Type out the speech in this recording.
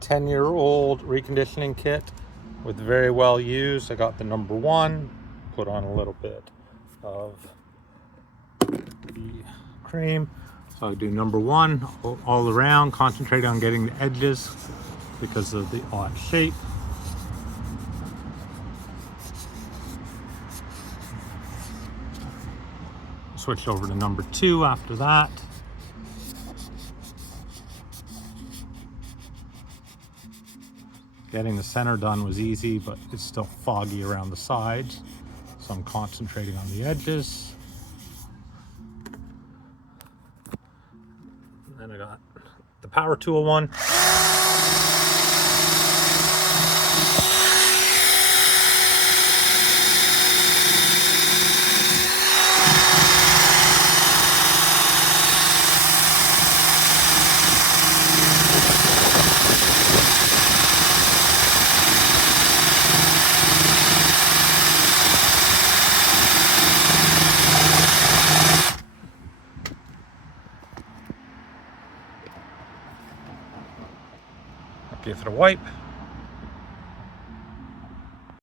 10-year-old reconditioning kit with very well used. I got the number 1, put on a little bit of the cream. So I do number 1 all around, concentrate on getting the edges because of the odd shape. Switched over to number 2 after that. Getting the center done was easy, but it's still foggy around the sides. So I'm concentrating on the edges. And then I got the power tool one. Give it a wipe.